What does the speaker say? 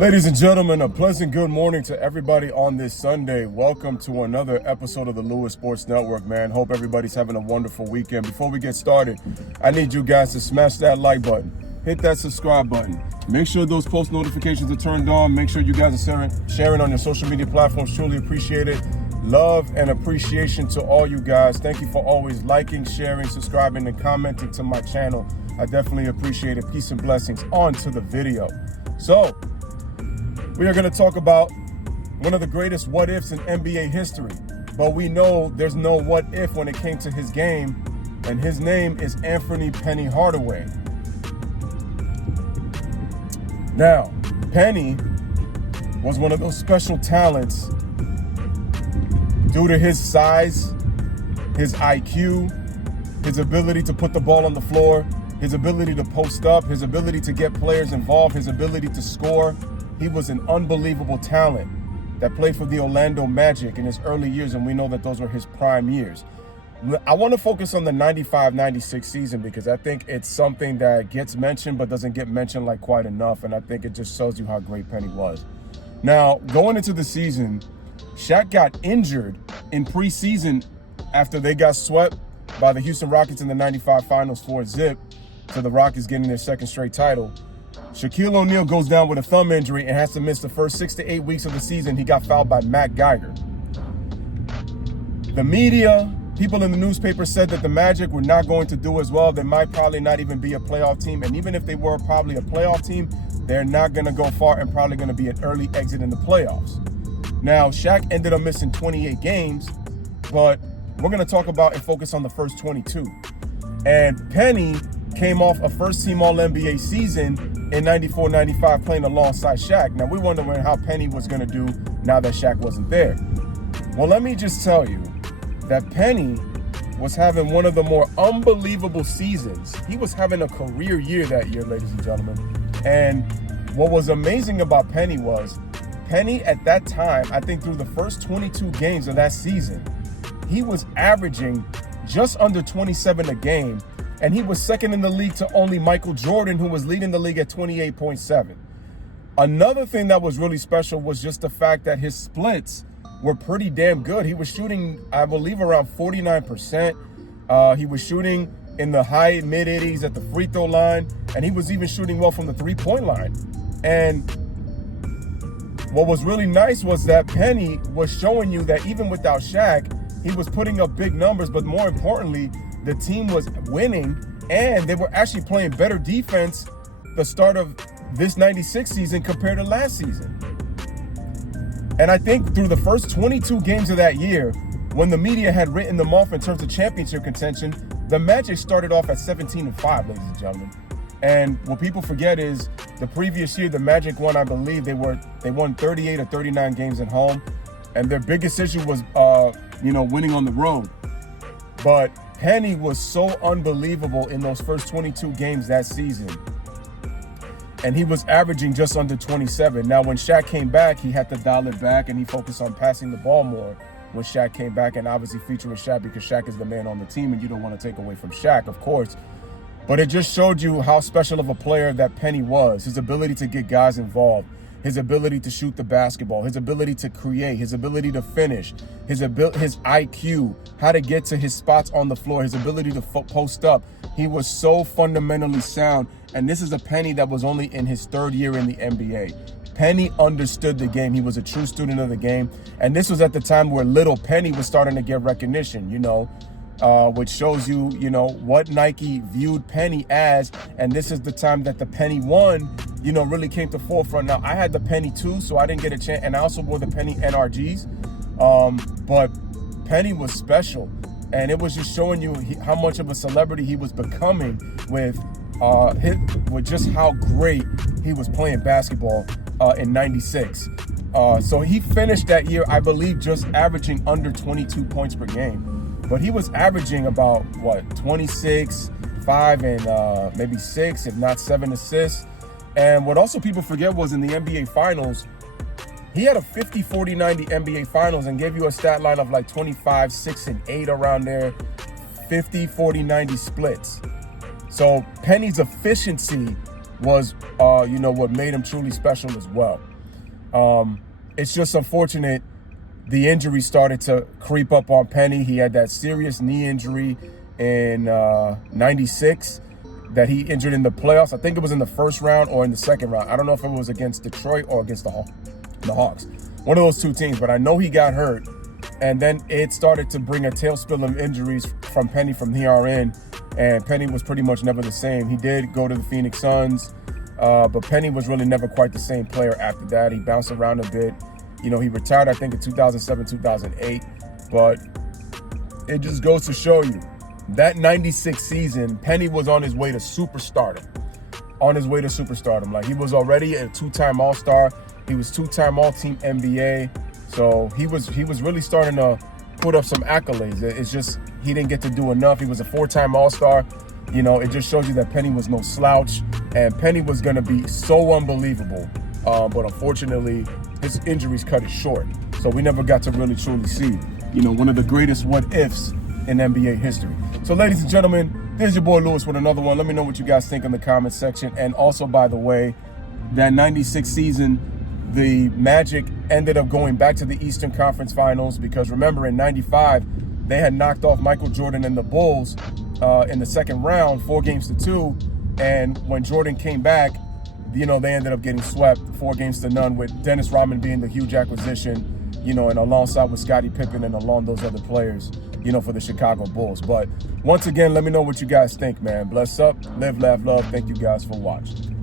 Ladies and gentlemen, a pleasant good morning to everybody on this Sunday. Welcome to another episode of the Louis Sports Network, man. Hope everybody's having a wonderful weekend. Before we get started, I need you guys to smash that like button, hit that subscribe button. Make sure those post notifications are turned on. Make sure you guys are sharing on your social media platforms. Truly appreciate it. Love and appreciation to all you guys. Thank you for always liking, sharing, subscribing, and commenting to my channel. I definitely appreciate it. Peace and blessings. On to the video. So, we are going to talk about one of the greatest what-ifs in NBA history. But we know there's no what-if when it came to his game, and his name is Anthony Penny Hardaway. Now, Penny was one of those special talents due to his size, his IQ, his ability to put the ball on the floor, his ability to post up, his ability to get players involved, his ability to score. He was an unbelievable talent that played for the Orlando Magic in his early years, and we know that those were his prime years. I want to focus on the 95-96 season because I think it's something that gets mentioned but doesn't get mentioned like quite enough, and I think it just shows you how great Penny was. Now, going into the season, Shaq got injured in preseason after they got swept by the Houston Rockets in the 95 finals 4-0 to the Rockets getting their second straight title. Shaquille O'Neal goes down with a thumb injury and has to miss the first 6 to 8 weeks of the season. He got fouled by Matt Geiger. The media, people in the newspaper said that the Magic were not going to do as well. They might probably not even be a playoff team. And even if they were probably a playoff team, they're not going to go far and probably going to be an early exit in the playoffs. Now, Shaq ended up missing 28 games, but we're going to talk about and focus on the first 22. And Penny came off a first-team All-NBA season in 94-95 playing alongside Shaq. Now, we're wondering how Penny was going to do now that Shaq wasn't there. Well, let me just tell you that Penny was having one of the more unbelievable seasons. He was having a career year that year, ladies and gentlemen. And what was amazing about Penny was Penny at that time, I think through the first 22 games of that season, he was averaging just under 27 a game. And he was second in the league to only Michael Jordan, who was leading the league at 28.7. Another thing that was really special was just the fact that his splits were pretty damn good. He was shooting, I believe, around 49%. He was shooting in the high mid-80s at the free throw line, and he was even shooting well from the three-point line. And what was really nice was that Penny was showing you that even without Shaq, he was putting up big numbers, but more importantly, the team was winning, and they were actually playing better defense the start of this 96 season compared to last season. And I think through the first 22 games of that year, when the media had written them off in terms of championship contention, the Magic started off at 17-5, ladies and gentlemen. And what people forget is the previous year, the Magic won, I believe, they won 38 or 39 games at home, and their biggest issue was, winning on the road. But Penny was so unbelievable in those first 22 games that season. And he was averaging just under 27. Now, when Shaq came back, he had to dial it back and he focused on passing the ball more when Shaq came back, and obviously featuring Shaq because Shaq is the man on the team and you don't want to take away from Shaq, of course. But it just showed you how special of a player that Penny was, his ability to get guys involved, his ability to shoot the basketball, his ability to create, his ability to finish, his IQ, how to get to his spots on the floor, his ability to post up. He was so fundamentally sound, and this is a Penny that was only in his third year in the NBA. Penny understood the game. He was a true student of the game, and this was at the time where little Penny was starting to get recognition, which shows you, what Nike viewed Penny as, and this is the time that the Penny 1, really came to forefront. Now, I had the Penny 2, so I didn't get a chance, and I also wore the Penny NRGs, but Penny was special, and it was just showing you how much of a celebrity he was becoming with just how great he was playing basketball in 96. So he finished that year, I believe, just averaging under 22 points per game. But he was averaging about, 26, 5, and maybe 6, if not 7 assists. And what also people forget was in the NBA Finals, he had a 50-40-90 NBA Finals and gave you a stat line of like 25, 6, and 8 around there, 50-40-90 splits. So Penny's efficiency was, what made him truly special as well. It's just unfortunate the injury started to creep up on Penny. He had that serious knee injury in 96 that he injured in the playoffs. I think it was in the first round or in the second round. I don't know if it was against Detroit or against the Hawks. One of those two teams, but I know he got hurt. And then it started to bring a tailspin of injuries from Penny from here on in. And Penny was pretty much never the same. He did go to the Phoenix Suns, but Penny was really never quite the same player after that. He bounced around a bit. You know, he retired, I think, in 2007, 2008. But it just goes to show you, that 96 season, Penny was on his way to superstardom. Like, he was already a two-time All-Star. He was two-time All-Team NBA. So he was really starting to put up some accolades. It's just he didn't get to do enough. He was a four-time All-Star. You know, it just shows you that Penny was no slouch. And Penny was going to be so unbelievable. But unfortunately, his injuries cut it short. So we never got to really truly see, you know, one of the greatest what-ifs in NBA history. So, ladies and gentlemen, there's your boy Louis with another one. Let me know what you guys think in the comments section. And also, by the way, that 96 season, the Magic ended up going back to the Eastern Conference Finals because, remember, in 95, they had knocked off Michael Jordan and the Bulls in the second round, 4-2. And when Jordan came back, you know, they ended up getting swept 4-0, with Dennis Rodman being the huge acquisition, you know, and alongside with Scottie Pippen and along those other players, you know, for the Chicago Bulls. But once again, let me know what you guys think, man. Bless up, live, laugh, love. Thank you guys for watching.